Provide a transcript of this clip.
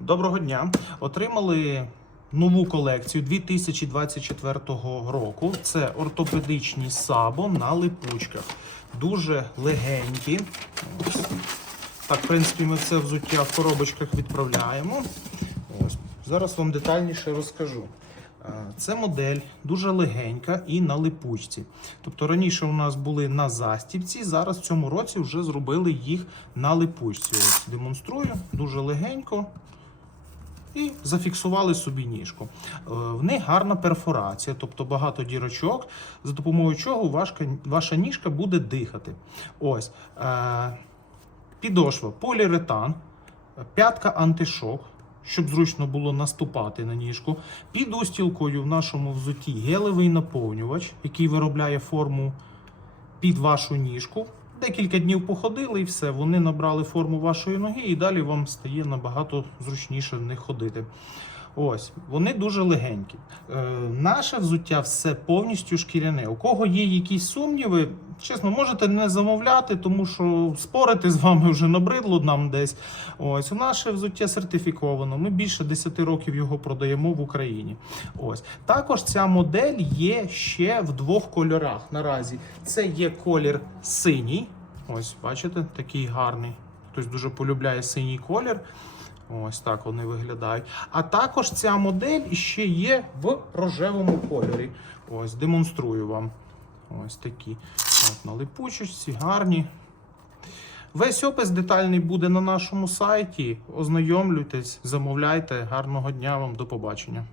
Доброго дня. Отримали нову колекцію 2024 року. Це ортопедичні сабо на липучках. Дуже легенькі. Ось. Так, в принципі, ми це взуття в коробочках відправляємо. Ось. Зараз вам детальніше розкажу. Це модель дуже легенька і на липучці. Тобто раніше у нас були на застібці, зараз в цьому році вже зробили їх на липучці. Ось демонструю дуже легенько. І зафіксували собі ніжку. Е, В них гарна перфорація, тобто багато дірочок, за допомогою чого ваша, ваша ніжка буде дихати. Ось. Е, підошва поліуретан, п'ятка антишок, щоб зручно було наступати на ніжку. Під устілкою в нашому взутті гелевий наповнювач, який виробляє форму під вашу ніжку. Декілька днів походили і все, вони набрали форму вашої ноги, і далі вам стає набагато зручніше в них ходити. Ось, вони дуже легенькі. Е, наше взуття все повністю шкіряне. У кого є якісь сумніви, чесно, можете не замовляти, тому що спорити з вами вже набридло нам десь. Ось, наше взуття сертифіковано. Ми більше 10 років його продаємо в Україні. Ось. Також ця модель є ще в двох кольорах. Наразі це є колір синій. Ось, бачите, такий гарний. Хтось дуже полюбляє синій колір. Ось так вони виглядають. А також ця модель ще є в рожевому кольорі. Ось, демонструю вам. Ось такі. От, на липучечці, гарні. Весь опис детальний буде на нашому сайті. Ознайомлюйтесь, замовляйте. Гарного дня вам, до побачення.